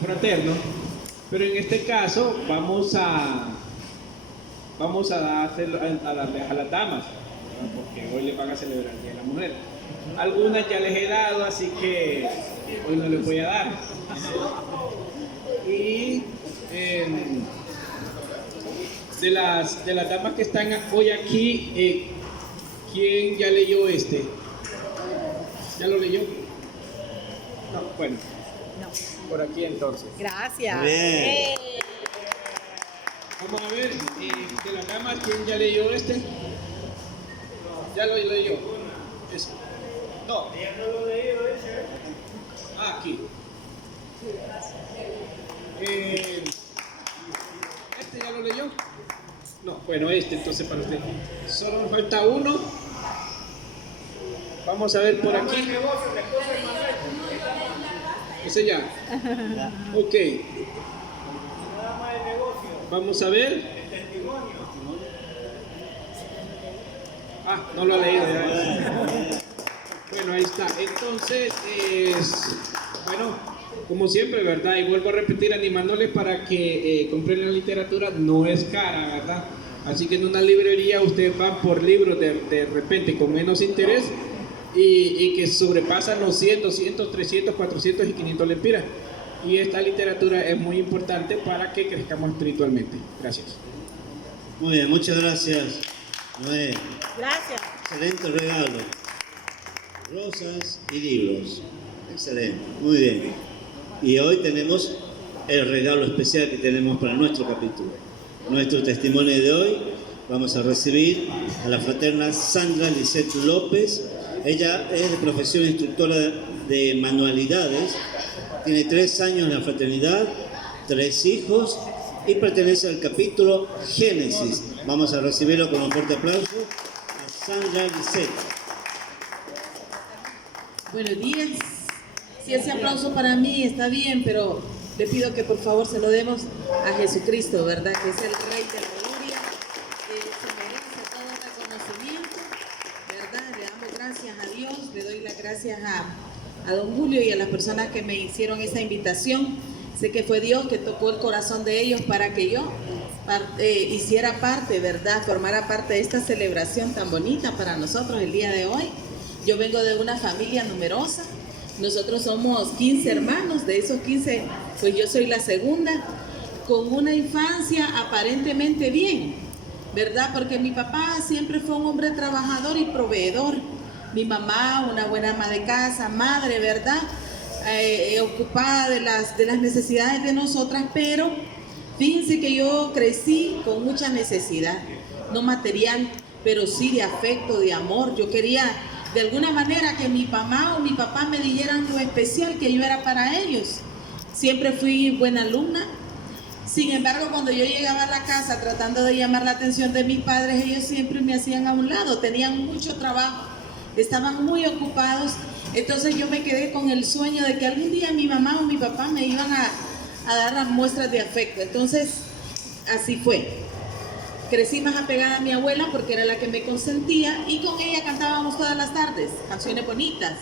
fraterno, pero en este caso vamos a darles a las damas, ¿no? Porque hoy les van a celebrar el Día de la Mujer. Algunas ya les he dado, así que hoy no les voy a dar. Y de las damas que están hoy aquí, ¿quién ya leyó este? ¿Ya lo leyó? No, bueno. No. Por aquí entonces. Gracias. Bien. Vamos a ver, de las damas, ¿quién ya leyó este? ¿Ya lo leyó? Este. No. ¿Ya no lo leyó ese? Ah, aquí. ¿Este ya lo leyó? No, bueno, este entonces para usted. Solo nos falta uno. Vamos a ver por aquí. Ese ya. Ok. Vamos a ver. Ah, no lo ha leído ya. Bueno, ahí está. Entonces, bueno, como siempre, ¿verdad? Y vuelvo a repetir, animándoles para que compren la literatura. No es cara, ¿verdad? Así que en una librería ustedes van por libros de repente con menos interés y que sobrepasan los 100, 200, 300, 400 y 500 lempiras. Y esta literatura es muy importante para que crezcamos espiritualmente. Gracias. Muy bien, muchas gracias, Noé. Gracias. Excelente regalo. Rosas y libros. Excelente, muy bien. Y hoy tenemos el regalo especial que tenemos para nuestro capítulo. Nuestro testimonio de hoy, vamos a recibir a la fraterna Sandra Lisette López. Ella es de profesión instructora de manualidades, tiene 3 años en la fraternidad, 3 hijos y pertenece al capítulo Génesis. Vamos a recibirlo con un fuerte aplauso a Sandra Lisette. Buenos días. Si ese aplauso para mí está bien, pero le pido que por favor se lo demos a Jesucristo, ¿verdad? Que es el Rey de la Gloria, que se merece todo reconocimiento, ¿verdad? Le damos gracias a Dios, le doy las gracias a don Julio y a las personas que me hicieron esta invitación. Sé que fue Dios que tocó el corazón de ellos para que yo hiciera parte, ¿verdad? Formara parte de esta celebración tan bonita para nosotros el día de hoy. Yo vengo de una familia numerosa. Nosotros somos 15 hermanos, de esos 15, pues yo soy la segunda, con una infancia aparentemente bien, ¿verdad? Porque mi papá siempre fue un hombre trabajador y proveedor. Mi mamá, una buena ama de casa, madre, ¿verdad? Ocupada de las necesidades de nosotras, pero fíjense que yo crecí con mucha necesidad, no material, pero sí de afecto, de amor. Yo quería de alguna manera que mi mamá o mi papá me dijeran lo especial que yo era para ellos. Siempre fui buena alumna. Sin embargo, cuando yo llegaba a la casa tratando de llamar la atención de mis padres, ellos siempre me hacían a un lado, tenían mucho trabajo, estaban muy ocupados. Entonces yo me quedé con el sueño de que algún día mi mamá o mi papá me iban a dar las muestras de afecto. Entonces, así fue. Crecí más apegada a mi abuela porque era la que me consentía y con ella cantábamos todas las tardes, canciones bonitas,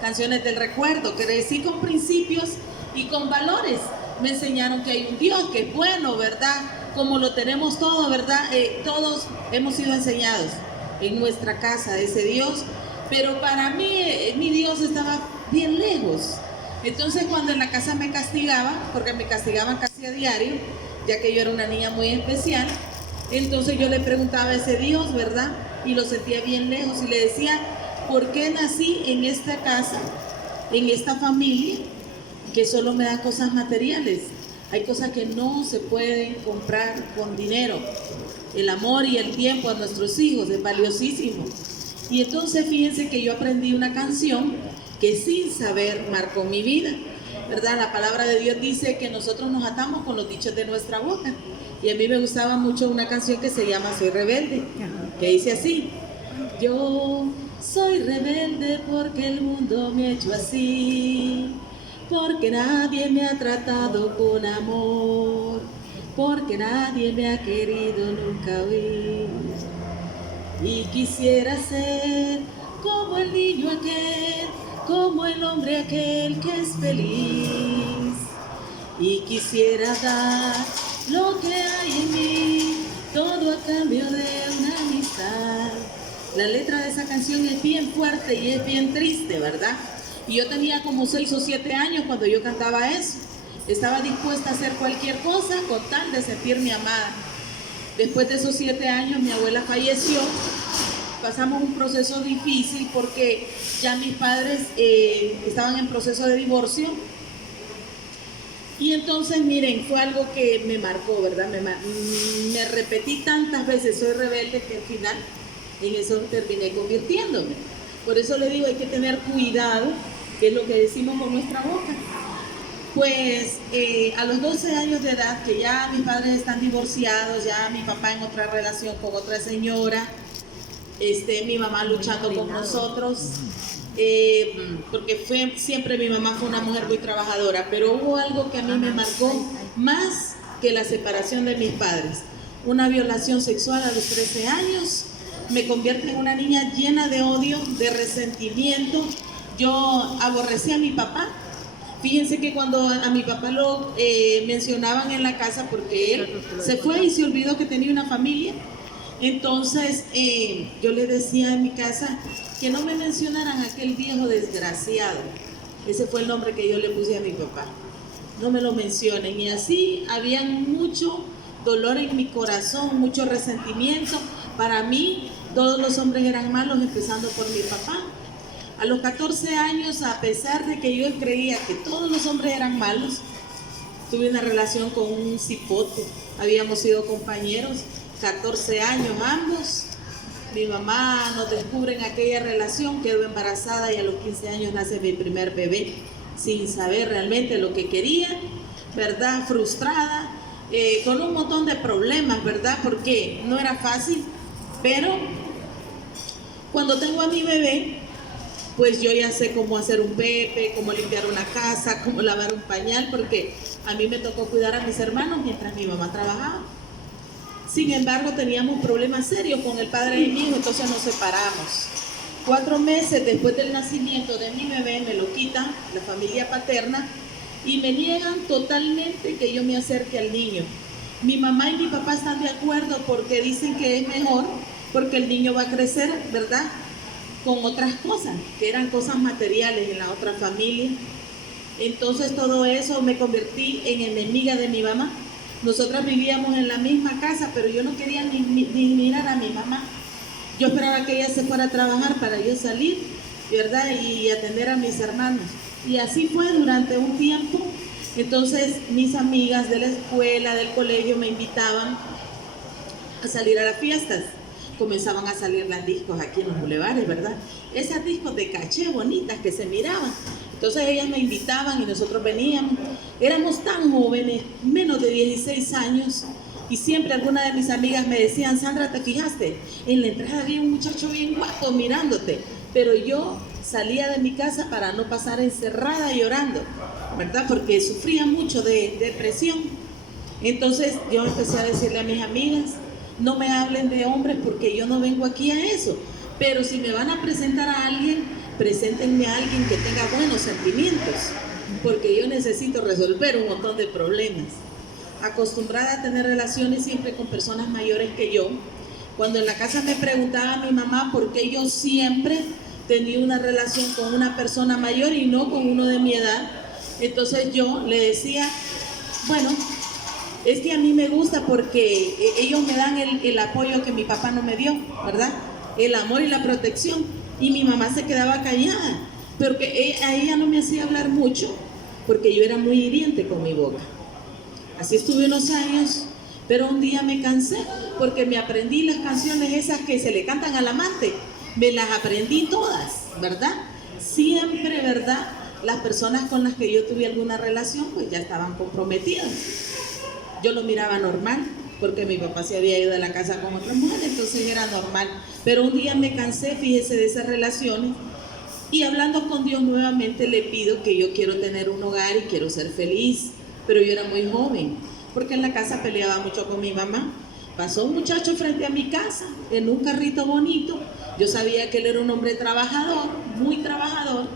canciones del recuerdo. Crecí con principios y con valores. Me enseñaron que hay un Dios que es bueno, ¿verdad? Como lo tenemos todo, ¿verdad? Todos hemos sido enseñados en nuestra casa de ese Dios, pero para mí mi Dios estaba bien lejos. Entonces cuando en la casa me castigaban, porque me castigaban casi a diario, ya que yo era una niña muy especial, entonces yo le preguntaba a ese Dios, ¿verdad? Y lo sentía bien lejos y le decía, ¿por qué nací en esta casa, en esta familia, que solo me da cosas materiales? Hay cosas que no se pueden comprar con dinero. El amor y el tiempo a nuestros hijos es valiosísimo. Y entonces fíjense que yo aprendí una canción que sin saber marcó mi vida, ¿verdad? La palabra de Dios dice que nosotros nos atamos con los dichos de nuestra boca. Y a mí me gustaba mucho una canción que se llama Soy Rebelde, que dice así: yo soy rebelde porque el mundo me ha hecho así, porque nadie me ha tratado con amor, porque nadie me ha querido nunca oír. Y quisiera ser como el niño aquel, como el hombre aquel que es feliz. y quisiera dar lo que hay en mí, todo a cambio de una amistad. La letra de esa canción es bien fuerte y es bien triste, ¿verdad? Y yo tenía como 6 o 7 años cuando yo cantaba eso. Estaba dispuesta a hacer cualquier cosa con tal de sentirme amada. Después de esos 7 años mi abuela falleció. Pasamos un proceso difícil porque ya mis padres estaban en proceso de divorcio. Y entonces, miren, fue algo que me marcó, ¿verdad? Me repetí tantas veces, soy rebelde, que al final en eso terminé convirtiéndome. Por eso le digo, hay que tener cuidado, que es lo que decimos con nuestra boca. Pues a los 12 años de edad, que ya mis padres están divorciados, ya mi papá en otra relación con otra señora, mi mamá luchando con nosotros, porque siempre mi mamá fue una mujer muy trabajadora, pero hubo algo que a mí me marcó más que la separación de mis padres. Una violación sexual a los 13 años me convierte en una niña llena de odio, de resentimiento. Yo aborrecí a mi papá. Fíjense que cuando a mi papá lo mencionaban en la casa, porque él se fue y se olvidó que tenía una familia, entonces yo le decía en mi casa que no me mencionaran a aquel viejo desgraciado. Ese fue el nombre que yo le puse a mi papá. No me lo mencionen. Y así había mucho dolor en mi corazón, mucho resentimiento. Para mí todos los hombres eran malos, empezando por mi papá. A los 14 años, a pesar de que yo creía que todos los hombres eran malos, tuve una relación con un cipote. Habíamos sido compañeros, 14 años ambos. Mi mamá nos descubre en aquella relación, quedó embarazada y a los 15 años nace mi primer bebé, sin saber realmente lo que quería, ¿verdad? Frustrada, con un montón de problemas, ¿verdad? Porque no era fácil, pero cuando tengo a mi bebé, pues yo ya sé cómo hacer un pepe, cómo limpiar una casa, cómo lavar un pañal, porque a mí me tocó cuidar a mis hermanos mientras mi mamá trabajaba. Sin embargo, teníamos problemas serios con el padre de mi hijo, entonces nos separamos. 4 meses después del nacimiento de mi bebé, me lo quitan la familia paterna y me niegan totalmente que yo me acerque al niño. Mi mamá y mi papá están de acuerdo porque dicen que es mejor, porque el niño va a crecer, ¿verdad?, con otras cosas, que eran cosas materiales en la otra familia. Entonces todo eso me convertí en enemiga de mi mamá. Nosotras vivíamos en la misma casa, pero yo no quería ni mirar a mi mamá. Yo esperaba que ella se fuera a trabajar para yo salir, ¿verdad?, y atender a mis hermanos. Y así fue durante un tiempo. Entonces mis amigas de la escuela, del colegio, me invitaban a salir a las fiestas. Comenzaban a salir las discos aquí en los bulevares, ¿verdad? Esas discos de caché bonitas que se miraban. Entonces ellas me invitaban y nosotros veníamos. Éramos tan jóvenes, menos de 16 años, y siempre algunas de mis amigas me decían: Sandra, ¿te fijaste? En la entrada había un muchacho bien guapo mirándote. Pero yo salía de mi casa para no pasar encerrada llorando, ¿verdad? Porque sufría mucho de depresión. Entonces yo empecé a decirle a mis amigas: no me hablen de hombres porque yo no vengo aquí a eso. Pero si me van a presentar a alguien, preséntenme a alguien que tenga buenos sentimientos, porque yo necesito resolver un montón de problemas. Acostumbrada a tener relaciones siempre con personas mayores que yo, cuando en la casa me preguntaba a mi mamá por qué yo siempre tenía una relación con una persona mayor y no con uno de mi edad, entonces yo le decía: bueno, es que a mí me gusta porque ellos me dan el apoyo que mi papá no me dio, ¿verdad? El amor y la protección. Y mi mamá se quedaba callada, porque a ella no me hacía hablar mucho, porque yo era muy hiriente con mi boca. Así estuve unos años, pero un día me cansé, porque me aprendí las canciones esas que se le cantan al amante. Me las aprendí todas, ¿verdad? Siempre, ¿verdad? Las personas con las que yo tuve alguna relación, pues ya estaban comprometidas. Yo lo miraba normal, porque mi papá se había ido de la casa con otra mujer, entonces era normal. Pero un día me cansé, fíjese, de esas relaciones, y hablando con Dios nuevamente le pido que yo quiero tener un hogar y quiero ser feliz. Pero yo era muy joven, porque en la casa peleaba mucho con mi mamá. Pasó un muchacho frente a mi casa, en un carrito bonito. Yo sabía que él era un hombre trabajador, muy trabajador.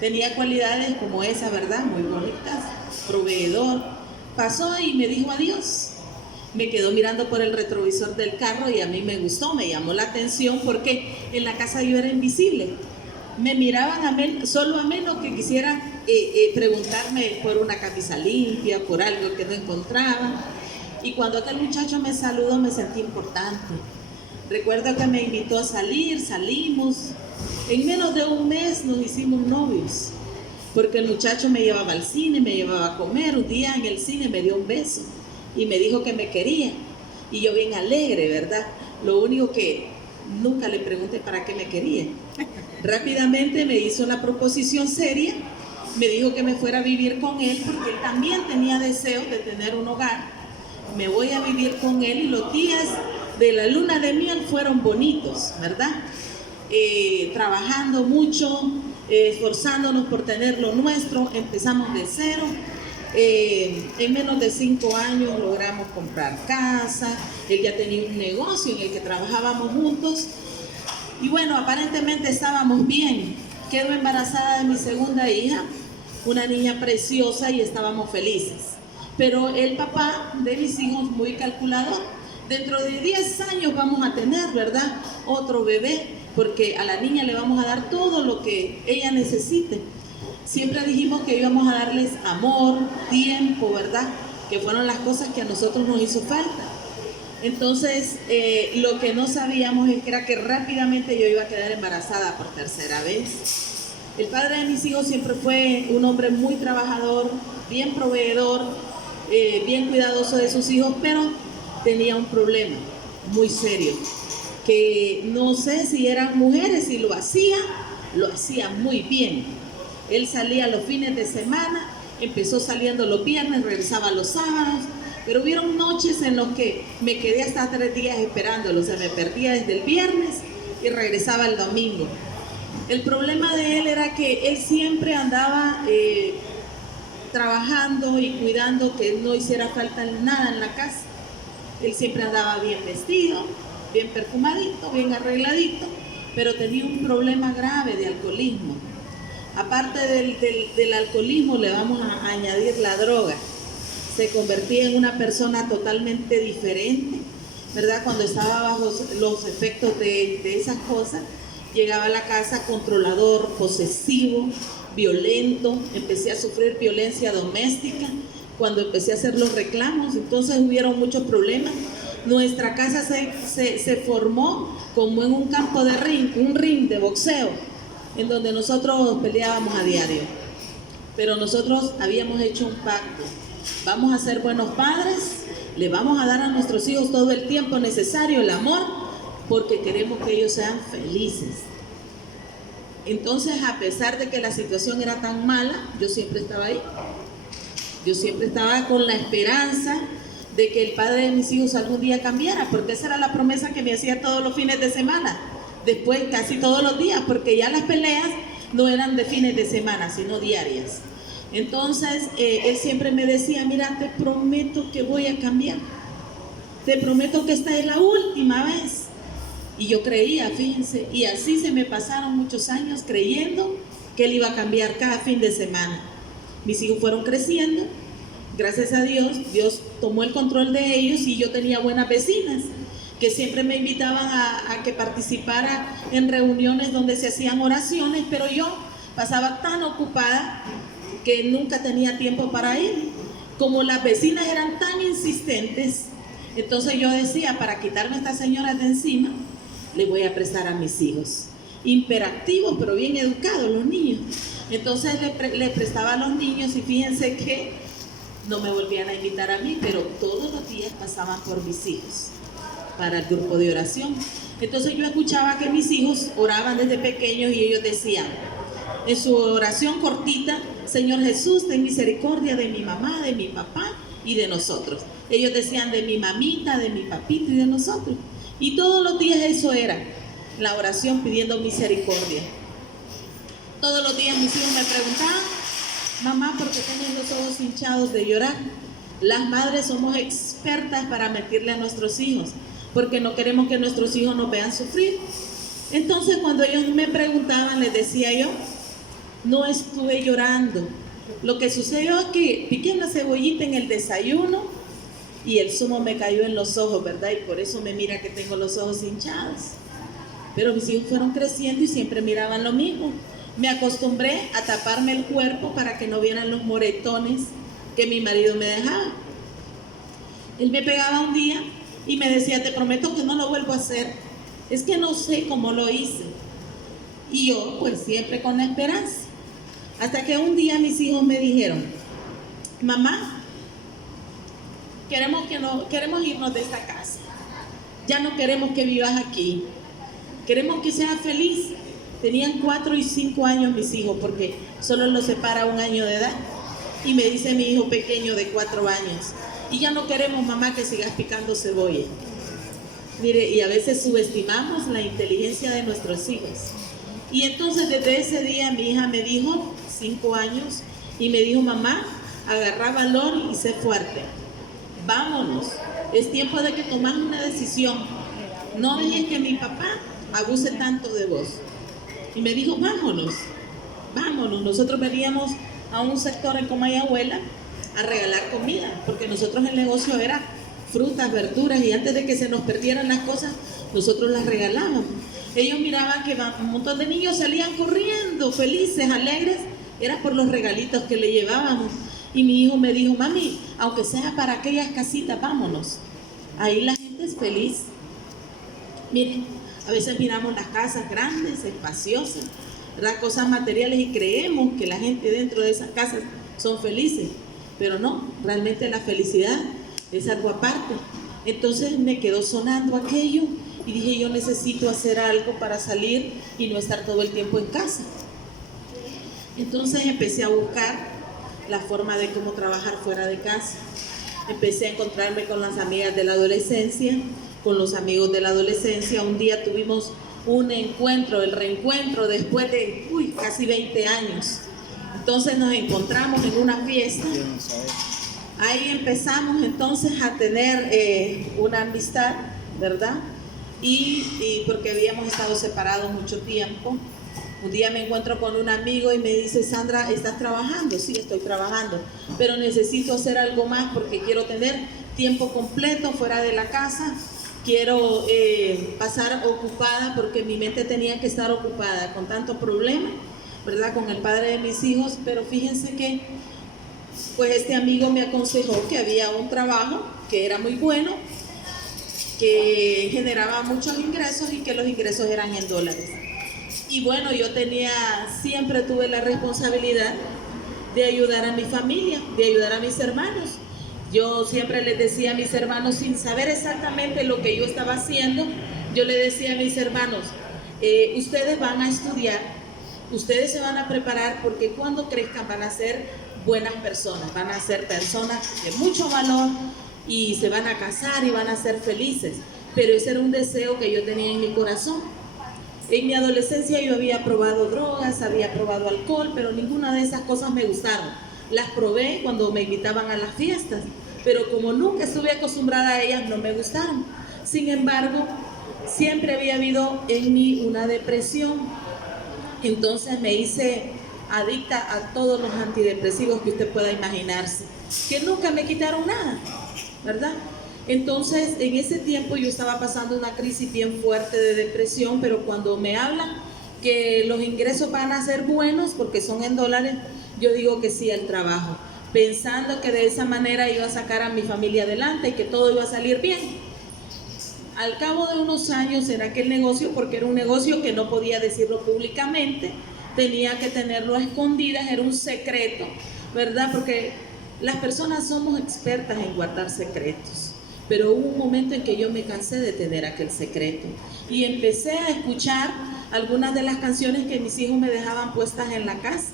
Tenía cualidades como esa, ¿verdad?, muy bonitas, proveedor. pasó y me dijo adiós. Me quedó mirando por el retrovisor del carro y a mí me gustó, me llamó la atención porque en la casa yo era invisible. Me miraban solo a menos que quisieran preguntarme por una camisa limpia, por algo que no encontraban. Y cuando aquel muchacho me saludó me sentí importante. Recuerdo que me invitó a salir, salimos. En menos de un mes nos hicimos novios, porque el muchacho me llevaba al cine, me llevaba a comer. Un día en el cine me dio un beso y me dijo que me quería. Y yo bien alegre, ¿verdad? Lo único que nunca le pregunté para qué me quería. Rápidamente me hizo una proposición seria, me dijo que me fuera a vivir con él porque él también tenía deseo de tener un hogar. Me voy a vivir con él y los días de la luna de miel fueron bonitos, ¿verdad? Trabajando mucho, esforzándonos por tener lo nuestro, empezamos de cero. En menos de 5 años logramos comprar casa, él ya tenía un negocio en el que trabajábamos juntos y bueno, aparentemente estábamos bien. Quedo embarazada de mi segunda hija, una niña preciosa, y estábamos felices. Pero el papá de mis hijos, muy calculador, dentro de 10 años vamos a tener, ¿verdad?, otro bebé, porque a la niña le vamos a dar todo lo que ella necesite. Siempre dijimos que íbamos a darles amor, tiempo, ¿verdad?, que fueron las cosas que a nosotros nos hizo falta. Entonces, lo que no sabíamos era que rápidamente yo iba a quedar embarazada por tercera vez. El padre de mis hijos siempre fue un hombre muy trabajador, bien proveedor, bien cuidadoso de sus hijos, pero tenía un problema muy serio, que no sé si eran mujeres y lo hacía muy bien. Él salía los fines de semana, empezó saliendo los viernes, regresaba los sábados, pero hubieron noches en las que me quedé hasta 3 días esperándolo, o sea, me perdía desde el viernes y regresaba el domingo. El problema de él era que él siempre andaba trabajando y cuidando que no hiciera falta nada en la casa. Él siempre andaba bien vestido, bien perfumadito, bien arregladito, pero tenía un problema grave de alcoholismo. Aparte del alcoholismo, le vamos a añadir la droga. Se convertía en una persona totalmente diferente, ¿verdad? Cuando estaba bajo los efectos de esas cosas, llegaba a la casa controlador, posesivo, violento. Empecé a sufrir violencia doméstica cuando empecé a hacer los reclamos. Entonces hubieron muchos problemas. Nuestra casa se formó como en un campo de ring, un ring de boxeo, en donde nosotros peleábamos a diario. Pero nosotros habíamos hecho un pacto. Vamos a ser buenos padres, le vamos a dar a nuestros hijos todo el tiempo necesario, el amor, porque queremos que ellos sean felices. Entonces, a pesar de que la situación era tan mala, yo siempre estaba ahí. Yo siempre estaba con la esperanza de que el padre de mis hijos algún día cambiara, porque esa era la promesa que me hacía todos los fines de semana, después casi todos los días, porque ya las peleas no eran de fines de semana, sino diarias. Entonces, él siempre me decía, mira, te prometo que voy a cambiar. Te prometo que esta es la última vez. Y yo creía, fíjense, y así se me pasaron muchos años creyendo que él iba a cambiar cada fin de semana. Mis hijos fueron creciendo, gracias a Dios, Dios tomó el control de ellos y yo tenía buenas vecinas que siempre me invitaban a que participara en reuniones donde se hacían oraciones, pero yo pasaba tan ocupada que nunca tenía tiempo para ir. Como las vecinas eran tan insistentes, entonces yo decía, para quitarme a estas señoras de encima, le voy a prestar a mis hijos. Imperativos, pero bien educados los niños. Entonces le prestaba a los niños y fíjense que no me volvían a invitar a mí, pero todos los días pasaban por mis hijos para el grupo de oración. Entonces yo escuchaba que mis hijos oraban desde pequeños y ellos decían, en su oración cortita, Señor Jesús, ten misericordia de mi mamá, de mi papá y de nosotros. Ellos decían de mi mamita, de mi papito y de nosotros. Y todos los días eso era, la oración pidiendo misericordia. Todos los días mis hijos me preguntaban, mamá, ¿por qué tenés los ojos hinchados de llorar? Las madres somos expertas para mentirle a nuestros hijos, porque no queremos que nuestros hijos nos vean sufrir. Entonces cuando ellos me preguntaban, les decía yo, no estuve llorando, Lo que sucedió es que piqué una cebollita en el desayuno y el zumo me cayó en los ojos, ¿verdad? Y por eso me mira que tengo los ojos hinchados. Pero mis hijos fueron creciendo y siempre miraban lo mismo. Me acostumbré a taparme el cuerpo para que no vieran los moretones que mi marido me dejaba. Él me pegaba un día y me decía, te prometo que no lo vuelvo a hacer. Es que no sé cómo lo hice. Y yo, pues siempre con la esperanza. Hasta que un día mis hijos me dijeron, mamá, queremos irnos de esta casa. Ya no queremos que vivas aquí. Queremos que seas feliz. Tenían 4 y 5 años mis hijos, porque solo los separa 1 año de edad. Y me dice mi hijo pequeño de 4 años, y ya no queremos, mamá, que sigas picando cebolla. Mire, y a veces subestimamos la inteligencia de nuestros hijos. Y entonces desde ese día mi hija me dijo, 5 años, y me dijo, mamá, agarra valor y sé fuerte. Vámonos, es tiempo de que tomas una decisión. No dejes que mi papá abuse tanto de vos. Y me dijo, vámonos. Nosotros veníamos a un sector en Comayagüela a regalar comida, porque nosotros el negocio era frutas, verduras, y antes de que se nos perdieran las cosas, nosotros las regalábamos. Ellos miraban que un montón de niños salían corriendo, felices, alegres, era por los regalitos que le llevábamos. Y mi hijo me dijo, mami, aunque sea para aquellas casitas, vámonos. Ahí la gente es feliz. Miren, a veces miramos las casas grandes, espaciosas, las cosas materiales, y creemos que la gente dentro de esas casas son felices, pero no, realmente la felicidad es algo aparte. Entonces me quedó sonando aquello y dije, yo necesito hacer algo para salir y no estar todo el tiempo en casa. Entonces empecé a buscar la forma de cómo trabajar fuera de casa. Empecé a encontrarme con las amigas de la adolescencia, con los amigos de la adolescencia. Un día tuvimos un encuentro, el reencuentro después de casi 20 años. Entonces nos encontramos en una fiesta. Ahí empezamos entonces a tener una amistad, ¿verdad? Y porque habíamos estado separados mucho tiempo. Un día me encuentro con un amigo y me dice, Sandra, ¿estás trabajando? Sí, estoy trabajando, pero necesito hacer algo más porque quiero tener tiempo completo fuera de la casa. Quiero pasar ocupada porque mi mente tenía que estar ocupada con tanto problema, ¿verdad? Con el padre de mis hijos. Pero fíjense que pues este amigo me aconsejó que había un trabajo que era muy bueno, que generaba muchos ingresos y que los ingresos eran en dólares. Y bueno, yo siempre tuve la responsabilidad de ayudar a mi familia, de ayudar a mis hermanos. Yo siempre les decía a mis hermanos, sin saber exactamente lo que yo estaba haciendo, yo les decía a mis hermanos, ustedes van a estudiar, ustedes se van a preparar, porque cuando crezcan van a ser buenas personas, van a ser personas de mucho valor y se van a casar y van a ser felices. Pero ese era un deseo que yo tenía en mi corazón. En mi adolescencia yo había probado drogas, había probado alcohol, pero ninguna de esas cosas me gustaron. Las probé cuando me invitaban a las fiestas, pero como nunca estuve acostumbrada a ellas, no me gustaron. Sin embargo, siempre había habido en mí una depresión. Entonces me hice adicta a todos los antidepresivos que usted pueda imaginarse, que nunca me quitaron nada, ¿verdad? Entonces, en ese tiempo yo estaba pasando una crisis bien fuerte de depresión, pero cuando me hablan que los ingresos van a ser buenos porque son en dólares, yo digo que sí al trabajo, pensando que de esa manera iba a sacar a mi familia adelante y que todo iba a salir bien. Al cabo de unos años en aquel negocio, porque era un negocio que no podía decirlo públicamente, tenía que tenerlo a escondidas, era un secreto, ¿verdad? Porque las personas somos expertas en guardar secretos. Pero hubo un momento en que yo me cansé de tener aquel secreto y empecé a escuchar algunas de las canciones que mis hijos me dejaban puestas en la casa.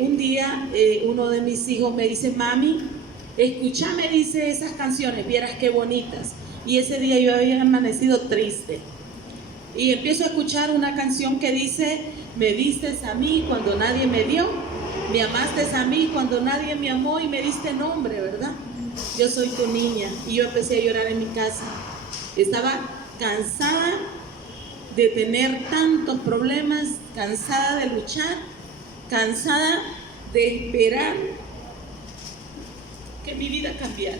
Un día uno de mis hijos me dice, mami, escúchame, dice esas canciones, vieras qué bonitas. Y ese día yo había amanecido triste y empiezo a escuchar una canción que dice, me vistes a mí cuando nadie me dio, me amaste a mí cuando nadie me amó y me diste nombre, ¿verdad? Yo soy tu niña. Y yo empecé a llorar en mi casa. Estaba cansada de tener tantos problemas, cansada de luchar, cansada de esperar que mi vida cambiara.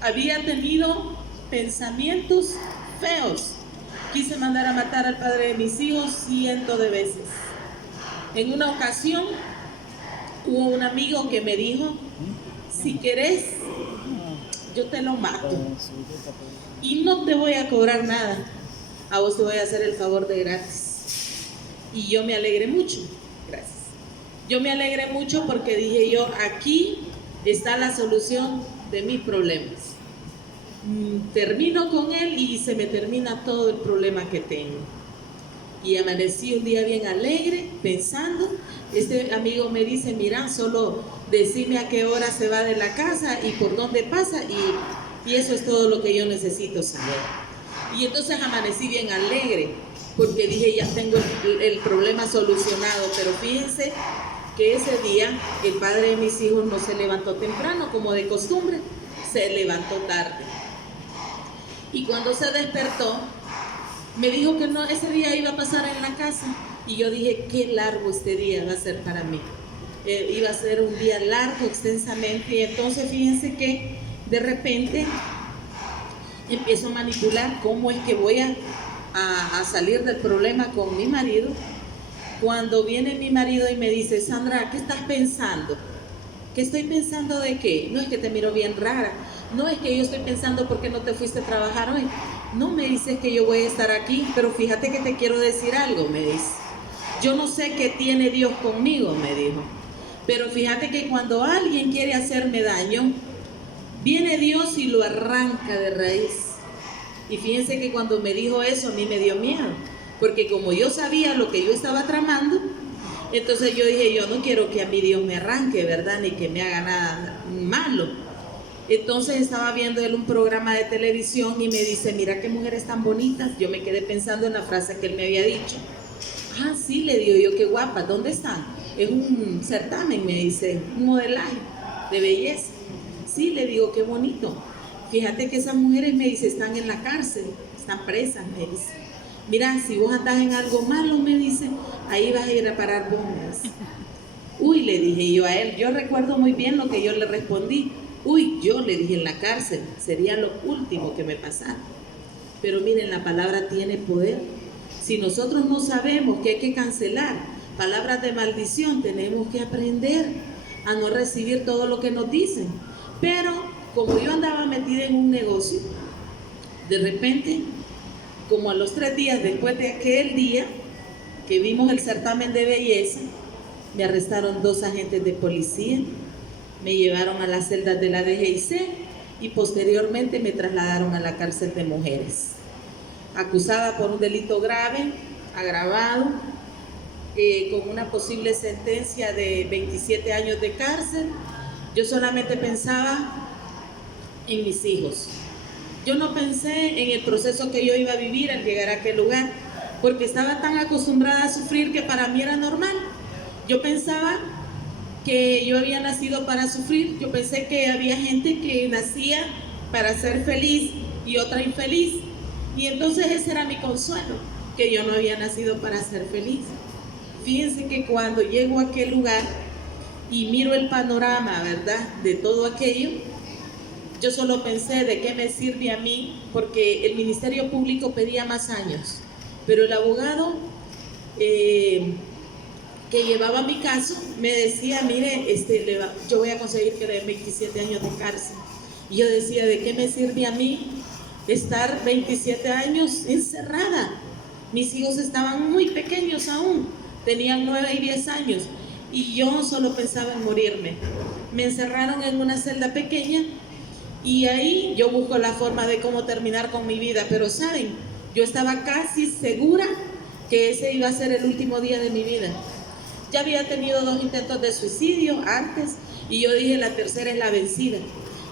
Había tenido pensamientos feos. Quise mandar a matar al padre de mis hijos cientos de veces. En una ocasión hubo un amigo que me dijo: si querés, yo te lo mato y no te voy a cobrar nada, a vos te voy a hacer el favor de gratis. Y yo me alegré mucho, gracias. Yo me alegré mucho porque dije yo, aquí está la solución de mis problemas. Termino con él y se me termina todo el problema que tengo. Y amanecí un día bien alegre, pensando. Este amigo me dice: mira, solo decime a qué hora se va de la casa y por dónde pasa, y eso es todo lo que yo necesito saber. Y entonces amanecí bien alegre, porque dije, ya tengo el problema solucionado. Pero fíjense que ese día el padre de mis hijos no se levantó temprano, como de costumbre, se levantó tarde. Y cuando se despertó, me dijo que no, ese día iba a pasar en la casa. Y yo dije, qué largo este día va a ser para mí. Iba a ser un día largo, extensamente. Y entonces fíjense que de repente empiezo a manipular cómo es que voy a salir del problema con mi marido. Cuando viene mi marido y me dice: Sandra, ¿qué estás pensando? ¿Qué estoy pensando de qué? No, es que te miro bien rara. No, es que yo estoy pensando por qué no te fuiste a trabajar hoy. No, me dices que yo voy a estar aquí, pero fíjate que te quiero decir algo, me dice. Yo no sé qué tiene Dios conmigo, me dijo, pero fíjate que cuando alguien quiere hacerme daño, viene Dios y lo arranca de raíz. Y fíjense que cuando me dijo eso, a mí me dio miedo, porque como yo sabía lo que yo estaba tramando, entonces yo dije, yo no quiero que a mí Dios me arranque, ¿verdad? Ni que me haga nada malo. Entonces estaba viendo él un programa de televisión y me dice: mira qué mujeres tan bonitas. Yo me quedé pensando en la frase que él me había dicho. Ah, sí, le digo yo, qué guapas, ¿dónde están? Es un certamen, me dice, un modelaje de belleza. Sí, le digo, qué bonito. Fíjate que esas mujeres, me dice, están en la cárcel, están presas, me dice. Mira, si vos andás en algo malo, me dice, ahí vas a ir a parar vos, me dice. Uy, le dije yo a él, yo recuerdo muy bien lo que yo le respondí. Uy, yo le dije, en la cárcel sería lo último que me pasara. Pero miren, la palabra tiene poder. Si nosotros no sabemos que hay que cancelar palabras de maldición, tenemos que aprender a no recibir todo lo que nos dicen. Pero como yo andaba metida en un negocio, de repente, como a los 3 días después de aquel día que vimos el certamen de belleza, me arrestaron 2 agentes de policía, me llevaron a las celdas de la DGIC y posteriormente me trasladaron a la cárcel de mujeres, acusada por un delito grave, agravado, con una posible sentencia de 27 años de cárcel. Yo solamente pensaba en mis hijos. Yo no pensé en el proceso que yo iba a vivir al llegar a aquel lugar, porque estaba tan acostumbrada a sufrir que para mí era normal. Yo pensaba que yo había nacido para sufrir. Yo pensé que había gente que nacía para ser feliz y otra infeliz. Y entonces ese era mi consuelo, que yo no había nacido para ser feliz. Fíjense que cuando llego a aquel lugar y miro el panorama, ¿verdad?, de todo aquello, yo solo pensé, ¿de qué me sirve a mí? Porque el Ministerio Público pedía más años, pero el abogado que llevaba mi caso me decía, mire, yo voy a conseguir que le den 27 años de cárcel. Y yo decía, ¿de qué me sirve a mí estar 27 años encerrada? Mis hijos estaban muy pequeños aún, tenían 9 y 10 años, y yo solo pensaba en morirme. Me encerraron en una celda pequeña y ahí yo busco la forma de cómo terminar con mi vida, pero saben, yo estaba casi segura que ese iba a ser el último día de mi vida. Ya había tenido 2 intentos de suicidio antes y yo dije, la tercera es la vencida.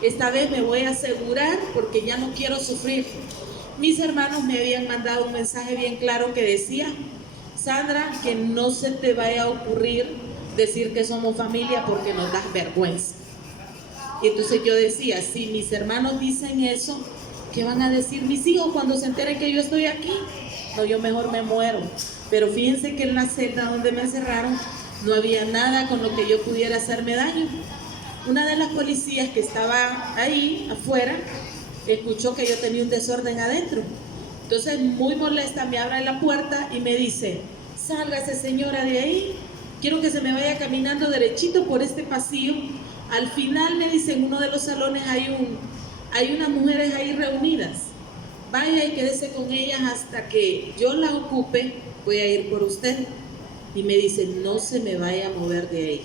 Esta vez me voy a asegurar porque ya no quiero sufrir. Mis hermanos me habían mandado un mensaje bien claro que decía, Sandra, que no se te vaya a ocurrir decir que somos familia porque nos das vergüenza. Y entonces yo decía, si mis hermanos dicen eso, ¿qué van a decir mis hijos cuando se enteren que yo estoy aquí? No, yo mejor me muero. Pero fíjense que en la celda donde me encerraron no había nada con lo que yo pudiera hacerme daño. Una de las policías que estaba ahí afuera escuchó que yo tenía un desorden adentro. Entonces, muy molesta, me abre la puerta y me dice: sálgase, señora, de ahí, quiero que se me vaya caminando derechito por este pasillo. Al final, me dice, en uno de los salones hay unas mujeres ahí reunidas, vaya y quédese con ellas hasta que yo la ocupe, voy a ir por usted. Y me dice: no se me vaya a mover de ahí.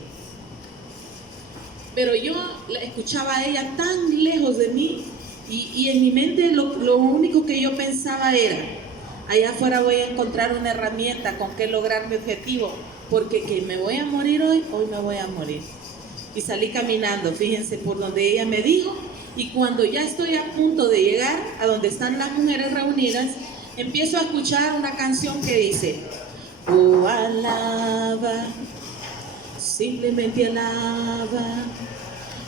Pero yo la escuchaba a ella tan lejos de mí, y en mi mente lo único que yo pensaba era: allá afuera voy a encontrar una herramienta con que lograr mi objetivo, porque que me voy a morir hoy me voy a morir. Y salí caminando, fíjense, por donde ella me dijo, y cuando ya estoy a punto de llegar a donde están las mujeres reunidas, empiezo a escuchar una canción que dice: oh, alaba, simplemente alaba,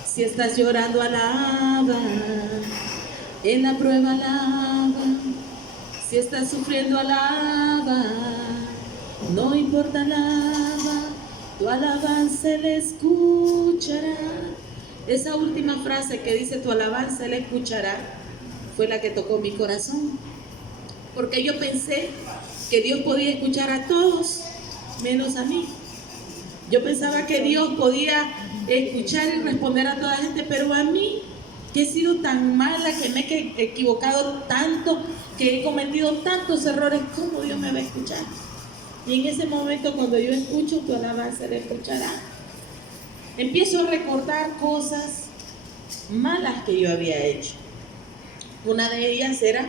si estás llorando alaba, en la prueba alaba, si estás sufriendo alaba, no importa alaba, tu alabanza le escuchará. Esa última frase que dice tu alabanza le escuchará fue la que tocó mi corazón, porque yo pensé que Dios podía escuchar a todos menos a mí. Yo pensaba que Dios podía escuchar y responder a toda la gente, pero a mí, que he sido tan mala, que me he equivocado tanto, que he cometido tantos errores, ¿cómo Dios me va a escuchar? Y en ese momento, cuando yo escucho tu alabanza le escuchará, empiezo a recordar cosas malas que yo había hecho. Una de ellas era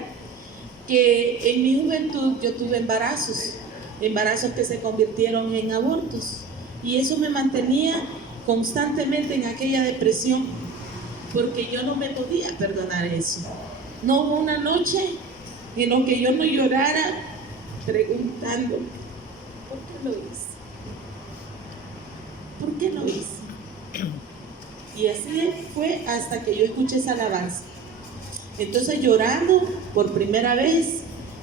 que en mi juventud yo tuve embarazos que se convirtieron en abortos, y eso me mantenía constantemente en aquella depresión, porque yo no me podía perdonar eso. No hubo una noche en la que yo no llorara preguntando: ¿por qué lo hice? ¿Por qué lo hice? Y así fue hasta que yo escuché esa alabanza. Entonces, llorando por primera vez,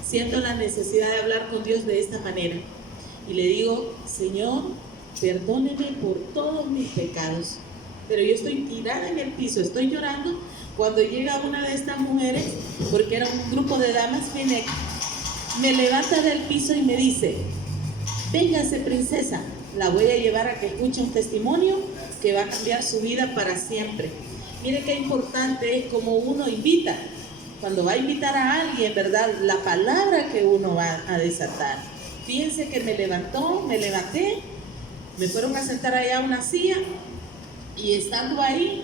siento la necesidad de hablar con Dios de esta manera. Y le digo: Señor, perdóneme por todos mis pecados. Pero yo estoy tirada en el piso, estoy llorando, cuando llega una de estas mujeres, porque era un grupo de damas, me levanta del piso y me dice: véngase, princesa, la voy a llevar a que escuche un testimonio que va a cambiar su vida para siempre. Mire qué importante es como uno invita, cuando va a invitar a alguien, ¿verdad? La palabra que uno va a desatar. Fíjense que me levanté, me fueron a sentar allá a una silla, y estando ahí,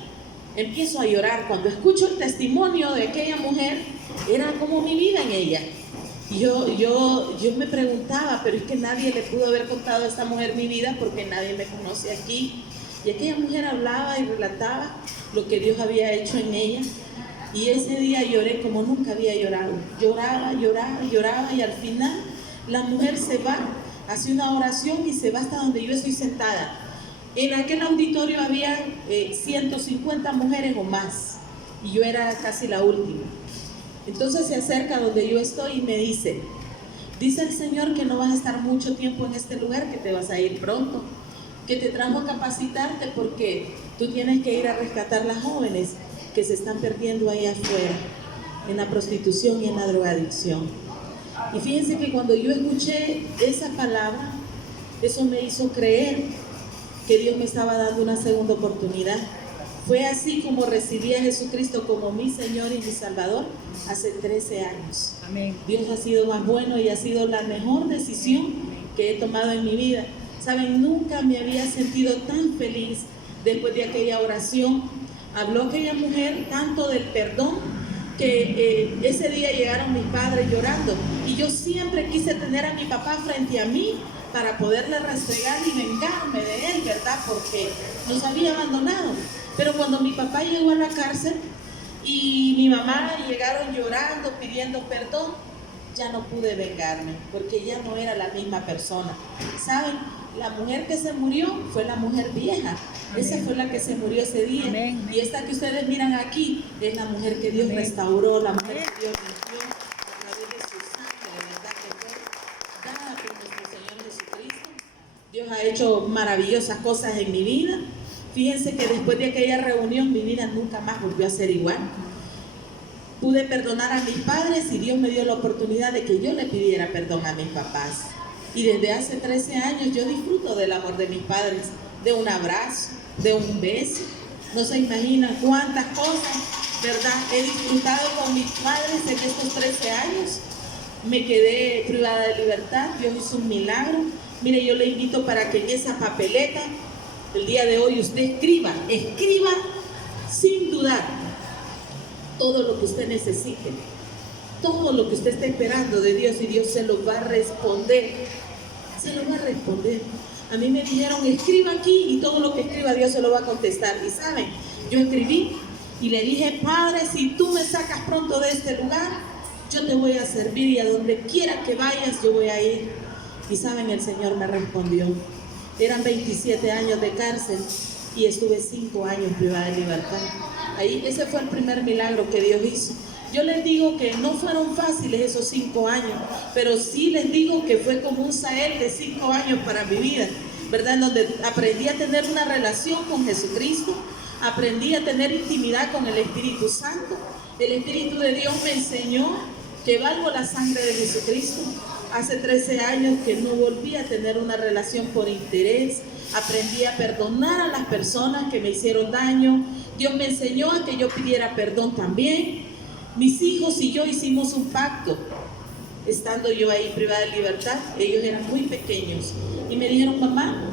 empiezo a llorar. Cuando escucho el testimonio de aquella mujer, era como mi vida en ella. Y yo me preguntaba: pero es que nadie le pudo haber contado a esta mujer mi vida, porque nadie me conoce aquí. Y aquella mujer hablaba y relataba lo que Dios había hecho en ella. Y ese día lloré como nunca había llorado. Lloraba, y al final la mujer se va, hace una oración y se va hasta donde yo estoy sentada. En aquel auditorio había 150 mujeres o más, y yo era casi la última. Entonces se acerca donde yo estoy y me dice: dice el Señor que no vas a estar mucho tiempo en este lugar, que te vas a ir pronto, que te trajo a capacitarte porque tú tienes que ir a rescatar las jóvenes que se están perdiendo ahí afuera, en la prostitución y en la drogadicción. Y fíjense que cuando yo escuché esa palabra, eso me hizo creer que Dios me estaba dando una segunda oportunidad. Fue así como recibí a Jesucristo como mi Señor y mi Salvador hace 13 años. Amén. Dios ha sido más bueno y ha sido la mejor decisión que he tomado en mi vida. Saben, nunca me había sentido tan feliz después de aquella oración. Habló aquella mujer tanto del perdón que ese día llegaron mis padres llorando, y yo siempre quise tener a mi papá frente a mí para poderle restregar y vengarme de él, ¿verdad? Porque nos había abandonado. Pero cuando mi papá llegó a la cárcel y mi mamá llegaron llorando, pidiendo perdón, ya no pude vengarme, porque ya no era la misma persona. ¿Saben? La mujer que se murió fue la mujer vieja. Amén. Esa fue la que se murió ese día. Amén. Y esta que ustedes miran aquí es la mujer que Dios Amén. Restauró, la mujer que Dios limpió a través de su sangre, ¿verdad? Que fue dada por nuestro Señor Jesucristo. Dios ha hecho hecho maravillosas cosas en mi vida. Fíjense que después de aquella reunión mi vida nunca más volvió a ser igual. Pude perdonar a mis padres y Dios me dio la oportunidad de que yo le pidiera perdón a mis papás. Y desde hace 13 años yo disfruto del amor de mis padres, de un abrazo, de un beso. No se imaginan cuántas cosas, ¿verdad?, he disfrutado con mis padres en estos 13 años. Me quedé privada de libertad, Dios hizo un milagro. Mire, yo le invito para que en esa papeleta, el día de hoy, usted escriba sin dudar todo lo que usted necesite, todo lo que usted está esperando de Dios, y Dios se lo va a responder, se lo va a responder. A mí me dijeron, escriba aquí, y todo lo que escriba Dios se lo va a contestar. Y saben, yo escribí y le dije: Padre, si tú me sacas pronto de este lugar, yo te voy a servir, y a donde quiera que vayas yo voy a ir. Y saben, el Señor me respondió. Eran 27 años de cárcel y estuve 5 años privada de libertad. Ahí, ese fue el primer milagro que Dios hizo. Yo les digo que no fueron fáciles esos 5 años, pero sí les digo que fue como un Sahel de 5 años para mi vida, ¿verdad? En donde aprendí a tener una relación con Jesucristo, aprendí a tener intimidad con el Espíritu Santo. El Espíritu de Dios me enseñó que valgo la sangre de Jesucristo. Hace 13 años que no volví a tener una relación por interés. Aprendí a perdonar a las personas que me hicieron daño. Dios me enseñó a que yo pidiera perdón también. Mis hijos y yo hicimos un pacto, estando yo ahí privada de libertad. Ellos eran muy pequeños y me dijeron: mamá,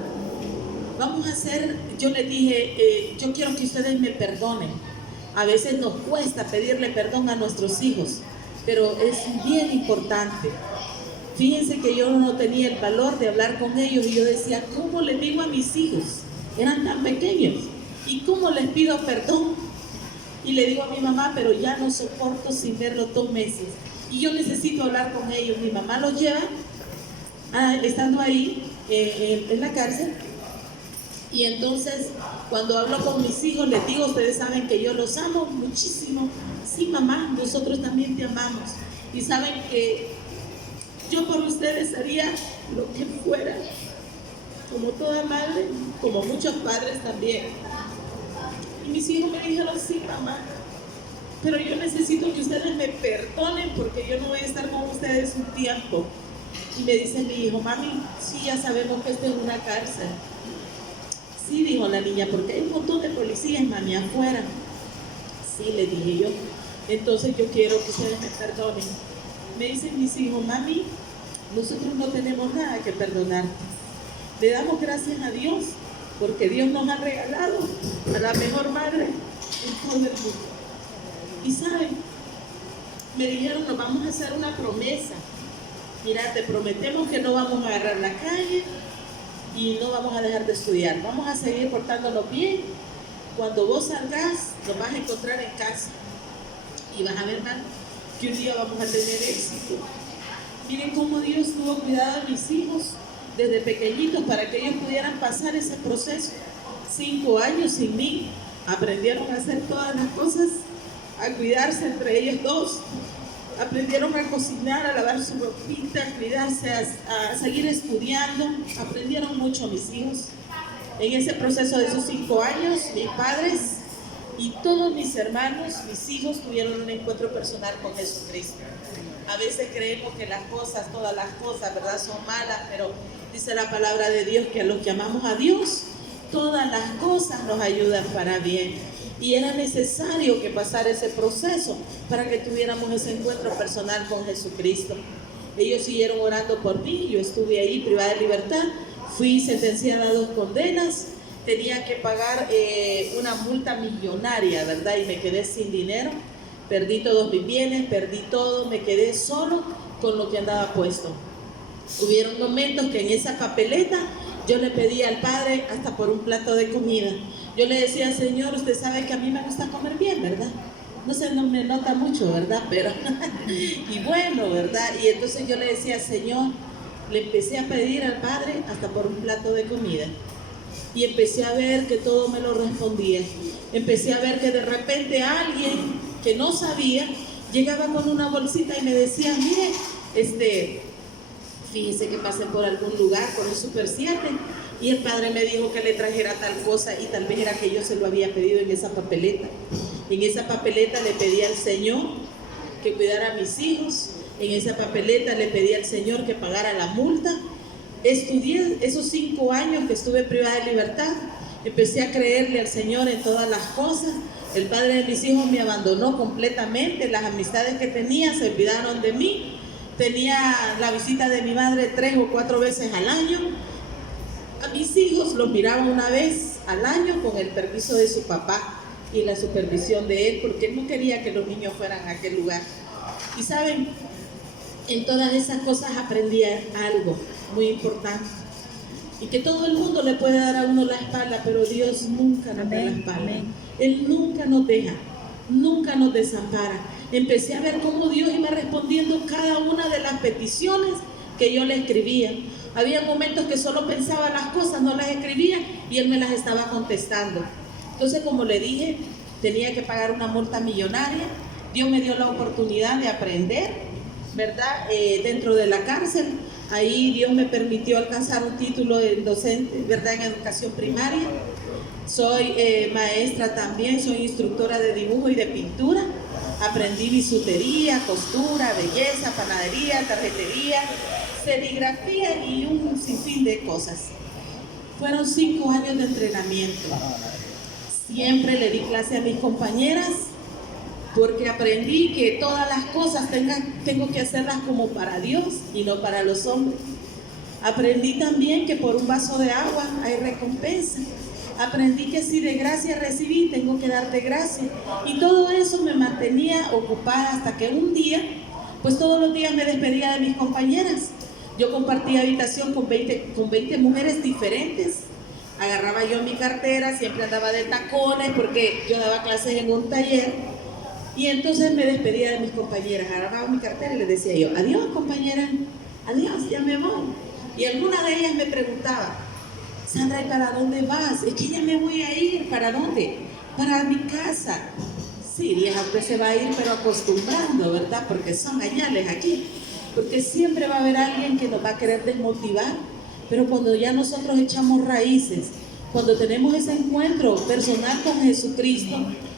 vamos a hacer, yo les dije, yo quiero que ustedes me perdonen. A veces nos cuesta pedirle perdón a nuestros hijos, pero es bien importante. Fíjense que yo no tenía el valor de hablar con ellos, y yo decía: ¿cómo les digo a mis hijos? Eran tan pequeños. ¿Y cómo les pido perdón? Y le digo a mi mamá: pero ya no soporto sin verlos 2 meses. Y yo necesito hablar con ellos. Mi mamá los lleva, estando ahí en la cárcel. Y entonces, cuando hablo con mis hijos, les digo: ustedes saben que yo los amo muchísimo. Sí, mamá, nosotros también te amamos. Y saben que yo por ustedes haría lo que fuera, como toda madre, como muchos padres también. Y mis hijos me dijeron: sí, mamá, pero yo necesito que ustedes me perdonen porque yo no voy a estar con ustedes un tiempo. Y me dice mi hijo: mami, sí, ya sabemos que esto es una cárcel. Sí, dijo la niña, porque hay un montón de policías, mami, afuera. Sí, le dije yo. Entonces yo quiero que ustedes me perdonen. Me dicen mis hijos: mami, nosotros no tenemos nada que perdonarte. Le damos gracias a Dios porque Dios nos ha regalado a la mejor madre en todo el mundo. Y saben, me dijeron: nos vamos a hacer una promesa. Mira, te prometemos que no vamos a agarrar la calle y no vamos a dejar de estudiar. Vamos a seguir portándonos bien. Cuando vos salgas, nos vas a encontrar en casa. Y vas a ver, hermano, que un día vamos a tener éxito. Miren cómo Dios tuvo cuidado de mis hijos desde pequeñitos para que ellos pudieran pasar ese proceso. 5 años sin mí, aprendieron a hacer todas las cosas, a cuidarse entre ellos dos, aprendieron a cocinar, a lavar su ropita, a cuidarse, a seguir estudiando. Aprendieron mucho mis hijos. En ese proceso de esos 5 años, mis padres y todos mis hermanos, mis hijos, tuvieron un encuentro personal con Jesucristo. A veces creemos que las cosas, todas las cosas, ¿verdad?, son malas, pero dice la palabra de Dios que a los que amamos a Dios, todas las cosas nos ayudan para bien. Y era necesario que pasara ese proceso para que tuviéramos ese encuentro personal con Jesucristo. Ellos siguieron orando por mí, yo estuve ahí privada de libertad, fui sentenciada a 2 condenas, tenía que pagar una multa millonaria, ¿verdad? Y me quedé sin dinero. Perdí todos mis bienes, perdí todo, me quedé solo con lo que andaba puesto. Hubieron momentos que en esa papeleta yo le pedía al Padre hasta por un plato de comida. Yo le decía: Señor, usted sabe que a mí me gusta comer bien, ¿verdad? No sé, no me nota mucho, ¿verdad? Pero, y bueno, ¿verdad? Y entonces yo le decía: Señor, le empecé a pedir al Padre hasta por un plato de comida. Y empecé a ver que todo me lo respondía. Empecé a ver que de repente alguien que no sabía llegaba con una bolsita y me decía: mire, fíjese que pasé por algún lugar, por el Super 7, y el padre me dijo que le trajera tal cosa y tal vez era que yo se lo había pedido en esa papeleta. En esa papeleta le pedí al Señor que cuidara a mis hijos, en esa papeleta le pedí al Señor que pagara la multa. Estudié esos 5 años que estuve privada de libertad, empecé a creerle al Señor en todas las cosas. El padre de mis hijos me abandonó completamente, las amistades que tenía se olvidaron de mí. Tenía la visita de mi madre 3 o 4 veces al año. A mis hijos los miraba una vez al año con el permiso de su papá y la supervisión de él, porque él no quería que los niños fueran a aquel lugar. Y saben, en todas esas cosas aprendí algo muy importante, y que todo el mundo le puede dar a uno la espalda, pero Dios nunca nos da la espalda. Él nunca nos deja, nunca nos desampara. Empecé a ver cómo Dios iba respondiendo cada una de las peticiones que yo le escribía. Había momentos que solo pensaba las cosas, no las escribía y Él me las estaba contestando. Entonces, como le dije, tenía que pagar una multa millonaria. Dios me dio la oportunidad de aprender, ¿verdad? Dentro de la cárcel. Ahí Dios me permitió alcanzar un título de docente, ¿verdad? En educación primaria. Soy maestra también, soy instructora de dibujo y de pintura. Aprendí bisutería, costura, belleza, panadería, tarjetería, serigrafía y un sinfín de cosas. Fueron 5 años de entrenamiento. Siempre le di clase a mis compañeras porque aprendí que todas las cosas tengo que hacerlas como para Dios y no para los hombres. Aprendí también que por un vaso de agua hay recompensa. Aprendí que si de gracia recibí, tengo que dar de gracia. Y todo eso me mantenía ocupada hasta que un día, pues todos los días me despedía de mis compañeras. Yo compartía habitación con 20 mujeres diferentes. Agarraba yo mi cartera, siempre andaba de tacones porque yo daba clases en un taller. Y entonces me despedía de mis compañeras, agarraba mi cartera y les decía yo, adiós compañera, adiós, ya me voy. Y alguna de ellas me preguntaba, Sandra, ¿y para dónde vas? Es que ya me voy a ir. ¿Para dónde? Para mi casa. Sí, vieja, usted se va a ir, pero acostumbrando, ¿verdad? Porque son añales aquí. Porque siempre va a haber alguien que nos va a querer desmotivar. Pero cuando ya nosotros echamos raíces, cuando tenemos ese encuentro personal con Jesucristo,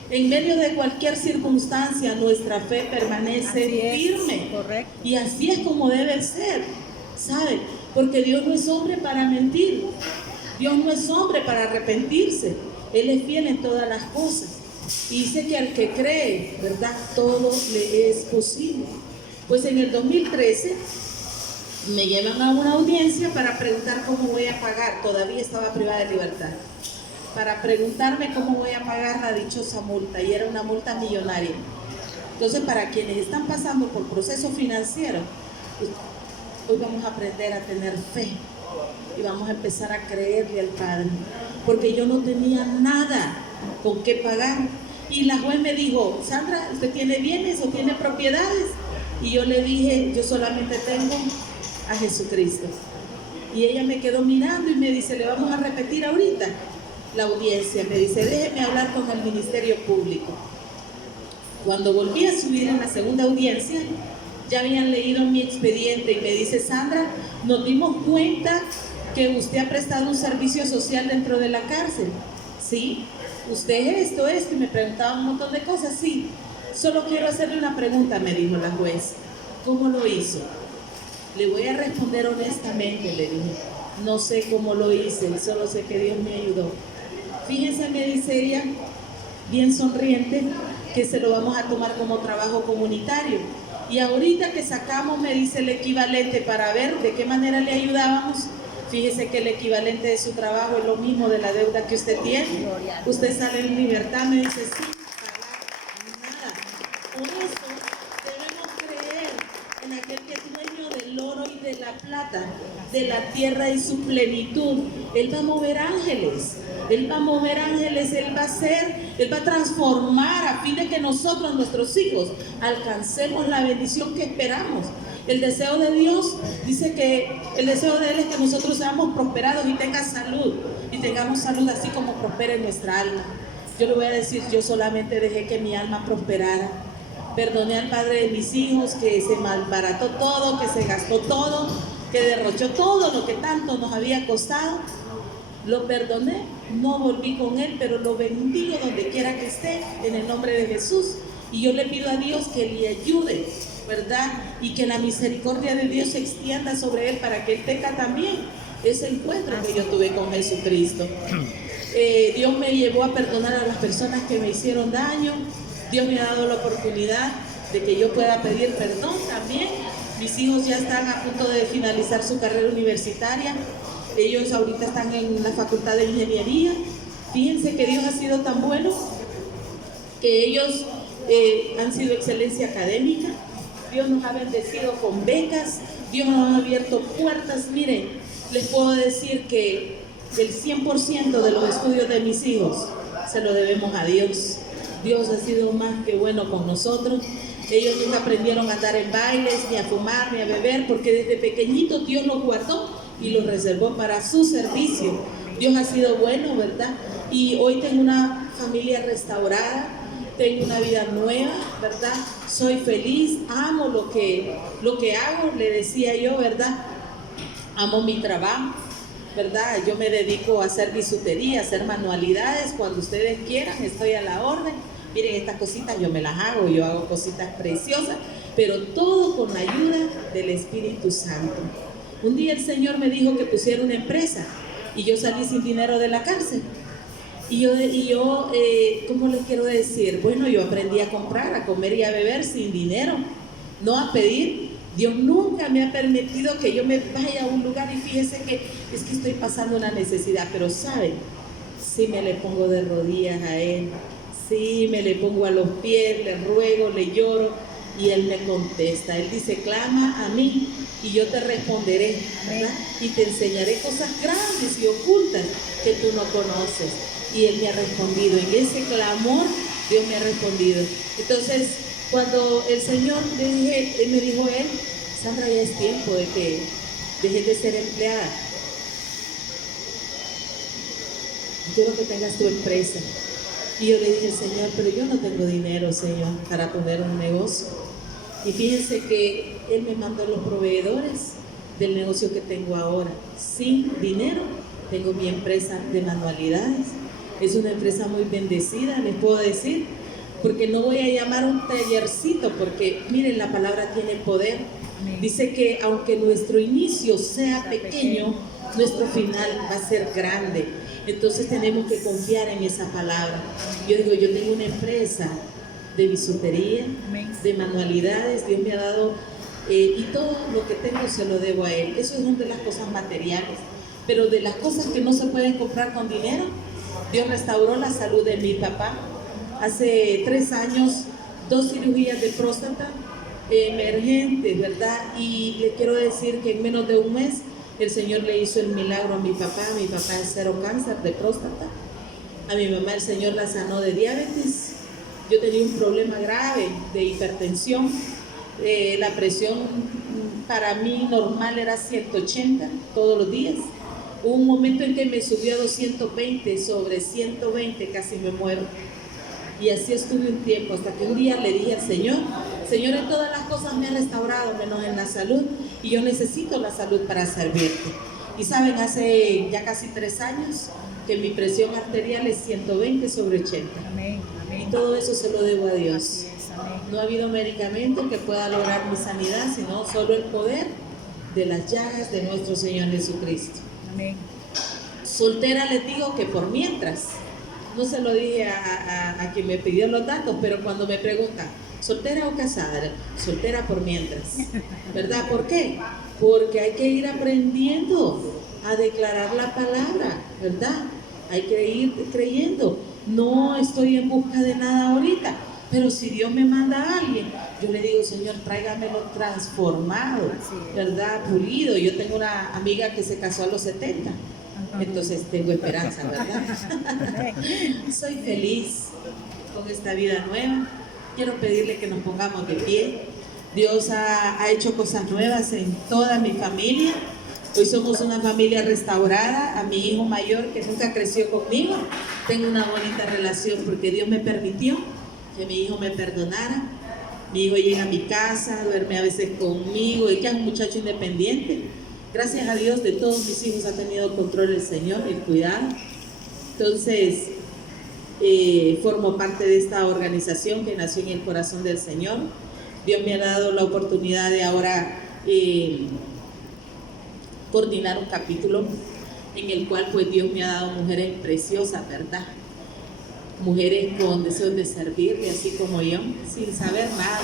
en medio de cualquier circunstancia, nuestra fe permanece firme. Correcto. Y así es como debe ser, ¿sabe? Porque Dios no es hombre para mentir. Dios no es hombre para arrepentirse. Él es fiel en todas las cosas. Y dice que al que cree, ¿verdad? Todo le es posible. Pues en el 2013 me llevan a una audiencia para preguntar cómo voy a pagar. Todavía estaba privada de libertad. Para preguntarme cómo voy a pagar la dichosa multa. Y era una multa millonaria. Entonces, para quienes están pasando por proceso financiero, pues, hoy vamos a aprender a tener fe. Y vamos a empezar a creerle al Padre, porque yo no tenía nada con qué pagar. Y la juez me dijo, Sandra, ¿usted tiene bienes o tiene propiedades? Y yo le dije, yo solamente tengo a Jesucristo. Y ella me quedó mirando y me dice, le vamos a repetir ahorita la audiencia. Me dice, déjeme hablar con el Ministerio Público. Cuando volví a subir en la segunda audiencia, ya habían leído mi expediente y me dice, Sandra, nos dimos cuenta que usted ha prestado un servicio social dentro de la cárcel. Sí, usted esto, y me preguntaba un montón de cosas. Sí, solo quiero hacerle una pregunta, me dijo la juez. ¿Cómo lo hizo? Le voy a responder honestamente, le dije. No sé cómo lo hice, solo sé que Dios me ayudó. Fíjense, me dice ella, bien sonriente, que se lo vamos a tomar como trabajo comunitario. Y ahorita que sacamos, me dice el equivalente para ver de qué manera le ayudábamos. Fíjese que el equivalente de su trabajo es lo mismo de la deuda que usted tiene. Usted sale en libertad, me dice, sin pagar nada. Por eso debemos creer en aquel que es dueño del oro y de la plata, de la tierra y su plenitud. Él va a mover ángeles. Él va a mover ángeles, Él va a hacer, Él va a transformar a fin de que nosotros, nuestros hijos, alcancemos la bendición que esperamos. El deseo de Dios, dice que el deseo de Él es que nosotros seamos prosperados y tengamos salud así como prospere nuestra alma. Yo le voy a decir, yo solamente dejé que mi alma prosperara. Perdoné al padre de mis hijos que se malbarató todo, que se gastó todo, que derrochó todo lo que tanto nos había costado. Lo perdoné, no volví con él, pero lo bendigo donde quiera que esté, en el nombre de Jesús. Y yo le pido a Dios que le ayude, ¿verdad? Y que la misericordia de Dios se extienda sobre él para que él tenga también ese encuentro que yo tuve con Jesucristo. Dios me llevó a perdonar a las personas que me hicieron daño. Dios me ha dado la oportunidad de que yo pueda pedir perdón también. Mis hijos ya están a punto de finalizar su carrera universitaria. Ellos ahorita están en la facultad de ingeniería. Fíjense que Dios ha sido tan bueno que ellos han sido excelencia académica. Dios nos ha bendecido con becas. Dios nos ha abierto puertas. Miren, les puedo decir que el 100% de los estudios de mis hijos se lo debemos a Dios. Dios ha sido más que bueno con nosotros. Ellos nunca aprendieron a andar en bailes, ni a fumar, ni a beber, porque desde pequeñitos Dios los guardó y los reservó para su servicio. Dios ha sido bueno, ¿verdad? Y hoy tengo una familia restaurada, tengo una vida nueva, ¿verdad? Soy feliz, amo lo que hago, le decía yo, ¿verdad? Amo mi trabajo, ¿verdad? Yo me dedico a hacer bisutería, a hacer manualidades. Cuando ustedes quieran, estoy a la orden. Miren, estas cositas yo me las hago, yo hago cositas preciosas, pero todo con la ayuda del Espíritu Santo. Un día el Señor me dijo que pusiera una empresa y yo salí sin dinero de la cárcel. Y yo ¿cómo les quiero decir? Bueno, yo aprendí a comprar, a comer y a beber sin dinero, no a pedir. Dios nunca me ha permitido que yo me vaya a un lugar y fíjese que es que estoy pasando una necesidad, pero ¿saben? Sí me le pongo de rodillas a Él, sí me le pongo a los pies, le ruego, le lloro y Él me contesta. Él dice, clama a mí y yo te responderé, ¿verdad? Y te enseñaré cosas grandes y ocultas que tú no conoces. Y Él me ha respondido, en ese clamor Dios me ha respondido. Entonces, cuando el Señor me dijo él, Sandra, ya es tiempo de que dejes de ser empleada. Quiero que tengas tu empresa. Y yo le dije, Señor, pero yo no tengo dinero, Señor, para poner un negocio. Y fíjense que Él me mandó los proveedores del negocio que tengo ahora. Sin dinero, tengo mi empresa de manualidades. Es una empresa muy bendecida, les puedo decir, porque no voy a llamar un tallercito, porque miren, la palabra tiene poder. Dice que aunque nuestro inicio sea pequeño, nuestro final va a ser grande. Entonces tenemos que confiar en esa palabra. Yo digo, yo tengo una empresa de bisutería, de manualidades. Dios me ha dado y todo lo que tengo se lo debo a Él. Eso es una de las cosas materiales. Pero de las cosas que no se pueden comprar con dinero, Dios restauró la salud de mi papá. Hace 3 años, 2 cirugías de próstata emergentes, ¿verdad? Y le quiero decir que en menos de un mes el Señor le hizo el milagro a mi papá. Mi papá es 0 cáncer de próstata. A mi mamá el Señor la sanó de diabetes. Yo tenía un problema grave de hipertensión. La presión para mí normal era 180 todos los días. Hubo un momento en que me subió a 220, sobre 120 casi me muero. Y así estuve un tiempo, hasta que un día le dije al Señor, Señor, en todas las cosas me ha restaurado, menos en la salud, y yo necesito la salud para servirte. Y saben, hace ya casi 3 años que mi presión arterial es 120 sobre 80. Amén, amén. Y todo eso se lo debo a Dios. Así es, amén. No ha habido medicamento que pueda lograr mi sanidad, sino solo el poder de las llagas de nuestro Señor Jesucristo. Amén. Soltera les digo que por mientras, no se lo dije a quien me pidió los datos, pero cuando me preguntan, ¿soltera o casada? Soltera por mientras, ¿verdad? ¿Por qué? Porque hay que ir aprendiendo a declarar la palabra, ¿verdad? Hay que ir creyendo. No estoy en busca de nada ahorita, pero si Dios me manda a alguien, yo le digo, Señor, tráigamelo transformado, ¿verdad? Pulido. Yo tengo una amiga que se casó a los 70. Entonces tengo esperanza, ¿verdad? Soy feliz con esta vida nueva. Quiero pedirle que nos pongamos de pie. Dios ha hecho cosas nuevas en toda mi familia. Hoy somos una familia restaurada. A mi hijo mayor, que nunca creció conmigo, tengo una bonita relación porque Dios me permitió que mi hijo me perdonara. Mi hijo llega a mi casa, duerme a veces conmigo, y que es un muchacho independiente. Gracias a Dios de todos mis hijos ha tenido control el Señor, el cuidado. Entonces, formo parte de esta organización que nació en el corazón del Señor. Dios me ha dado la oportunidad de ahora coordinar un capítulo en el cual pues Dios me ha dado mujeres preciosas, ¿verdad? Mujeres con deseos de servirle, así como yo, sin saber nada,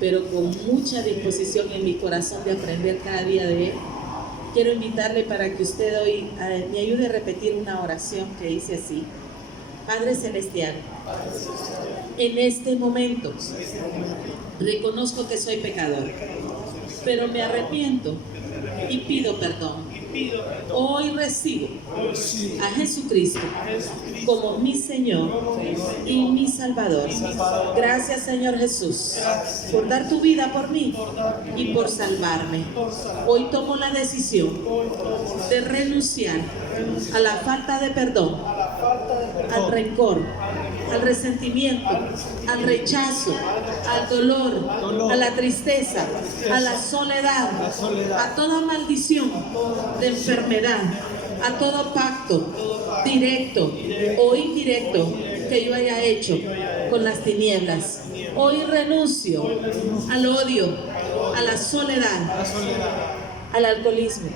pero con mucha disposición en mi corazón de aprender cada día de Él. Quiero invitarle para que usted hoy me ayude a repetir una oración que dice así: Padre Celestial, en este momento reconozco que soy pecador, pero me arrepiento y pido perdón. Hoy recibo a Jesucristo como mi Señor y mi Salvador. Gracias, Señor Jesús, por dar tu vida por mí y por salvarme. Hoy tomo la decisión de renunciar a la falta de perdón, al rencor, al resentimiento, al rechazo, al dolor, a la tristeza, a la soledad, a toda maldición de enfermedad, a todo pacto directo o indirecto que yo haya hecho con las tinieblas. Hoy renuncio al odio, a la soledad, al alcoholismo,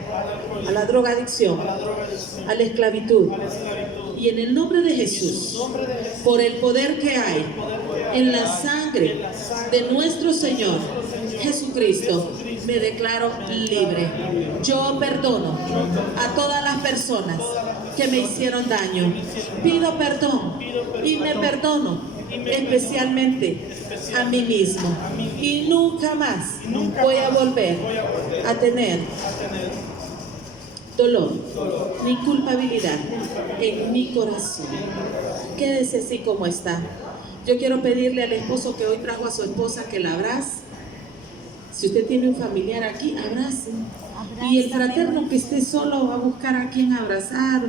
a la drogadicción, a la esclavitud. Y en el nombre de Jesús, por el poder que hay en la sangre de nuestro Señor Jesucristo, me declaro libre. Yo perdono a todas las personas que me hicieron daño. Pido perdón y me perdono especialmente a mí mismo. Y nunca más voy a volver a tener dolor ni culpabilidad en mi corazón. Quédese así como está. Yo quiero pedirle al esposo que hoy trajo a su esposa que la abrace. Si usted tiene un familiar aquí, abrace. Y el fraterno que esté solo va a buscar a quien abrazar.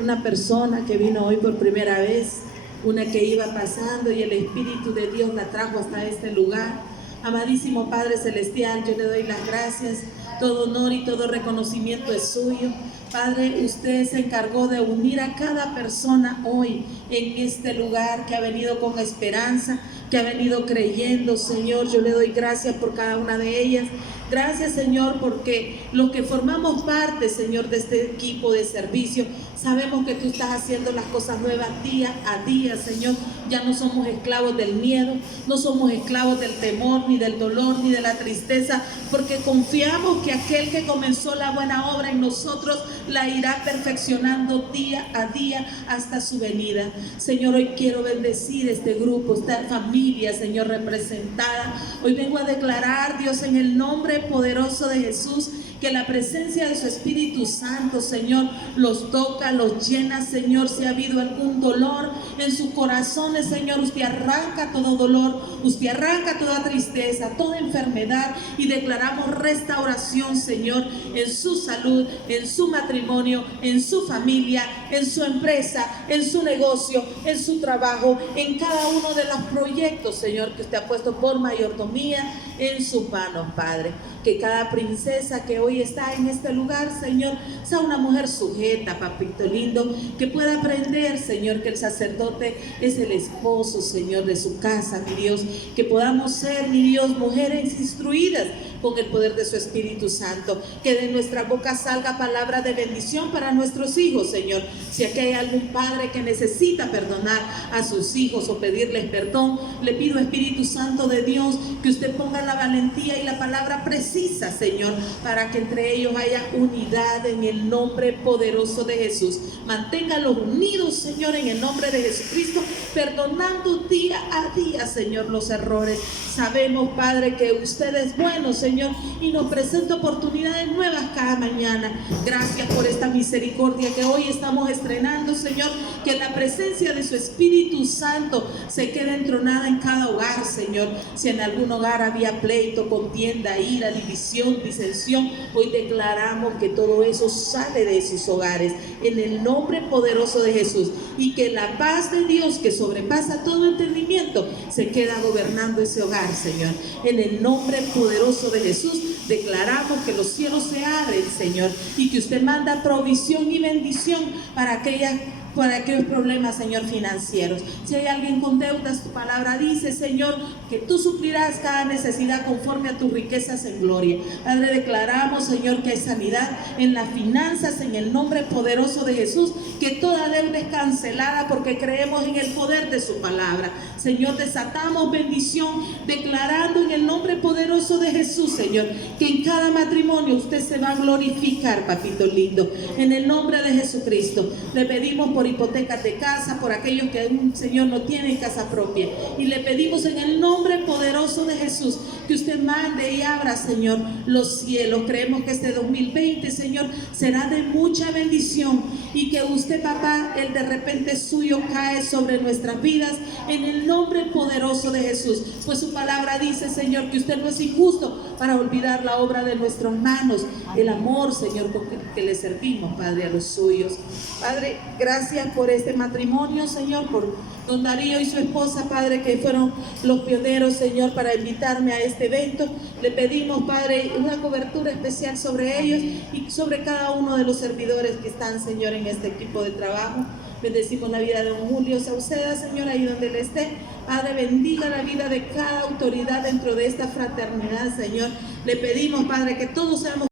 Una persona que vino hoy por primera vez, una que iba pasando y el Espíritu de Dios la trajo hasta este lugar. Amadísimo Padre Celestial, yo le doy las gracias. Todo honor y todo reconocimiento es suyo. Padre, usted se encargó de unir a cada persona hoy en este lugar que ha venido con esperanza, que ha venido creyendo. Señor, yo le doy gracias por cada una de ellas. Gracias, Señor, porque los que formamos parte, Señor, de este equipo de servicio, sabemos que tú estás haciendo las cosas nuevas día a día, Señor. Ya no somos esclavos del miedo, no somos esclavos del temor, ni del dolor, ni de la tristeza, porque confiamos que aquel que comenzó la buena obra en nosotros la irá perfeccionando día a día hasta su venida. Señor, hoy quiero bendecir este grupo, esta familia, Señor, representada. Hoy vengo a declarar, Dios, en el nombre poderoso de Jesús, que la presencia de su Espíritu Santo, Señor, los toca, los llena, Señor. Si ha habido algún dolor en sus corazones, Señor, usted arranca todo dolor, usted arranca toda tristeza, toda enfermedad, y declaramos restauración, Señor, en su salud, en su matrimonio, en su familia, en su empresa, en su negocio, en su trabajo, en cada uno de los proyectos, Señor, que usted ha puesto por mayordomía en sus manos, Padre. Que cada princesa que hoy está en este lugar, Señor, sea una mujer sujeta, papito lindo, que pueda aprender, Señor, que el sacerdote es el esposo, Señor, de su casa, mi Dios. Que podamos ser, mi Dios, mujeres instruidas con el poder de su Espíritu Santo. Que de nuestra boca salga palabra de bendición para nuestros hijos, Señor. Si aquí hay algún padre que necesita perdonar a sus hijos o pedirles perdón, le pido, Espíritu Santo de Dios, que usted ponga la valentía y la palabra precisa, Señor, para que entre ellos haya unidad en el nombre poderoso de Jesús. Manténgalos unidos, Señor, en el nombre de Jesucristo, perdonando día a día, Señor, los errores. Sabemos, Padre, que usted es bueno, Señor, y nos presenta oportunidades nuevas cada mañana. Gracias por esta misericordia que hoy estamos estrenando, Señor. Que la presencia de su Espíritu Santo se quede entronada en cada hogar, Señor. Si en algún hogar había pleito, contienda, ira, división, disensión, hoy declaramos que todo eso sale de sus hogares en el nombre poderoso de Jesús. Y que la paz de Dios, que sobrepasa todo entendimiento, se queda gobernando ese hogar, Señor, en el nombre poderoso de de Jesús, declaramos que los cielos se abren, Señor, y que usted manda provisión y bendición para aquellos problemas, Señor, financieros. Si hay alguien con deudas, tu palabra dice, Señor, que tú suplirás cada necesidad conforme a tus riquezas en gloria. Padre, declaramos, Señor, que hay sanidad en las finanzas, en el nombre poderoso de Jesús, que toda deuda es cancelada porque creemos en el poder de su palabra. Señor, desatamos bendición, declarando en el nombre poderoso de Jesús, Señor, que en cada matrimonio usted se va a glorificar, papito lindo. En el nombre de Jesucristo, le pedimos por hipotecas de casa, por aquellos que aún, Señor, no tienen casa propia. Y le pedimos en el nombre poderoso de Jesús que usted mande y abra, Señor, los cielos. Creemos que este 2020, Señor, será de mucha bendición y que usted, papá, el de repente suyo cae sobre nuestras vidas en el nombre poderoso de Jesús. Pues su palabra dice, Señor, que usted no es injusto para olvidar la obra de nuestras manos, el amor, Señor, con que le servimos, Padre, a los suyos. Padre, gracias por este matrimonio, Señor, por don Darío y su esposa, Padre, que fueron los pioneros, Señor, para invitarme a este evento. Le pedimos, Padre, una cobertura especial sobre ellos y sobre cada uno de los servidores que están, Señor, en este equipo de trabajo. Bendecimos la vida de don Julio Sauceda, Señor, ahí donde él esté. Padre, bendiga la vida de cada autoridad dentro de esta fraternidad, Señor. Le pedimos, Padre, que todos seamos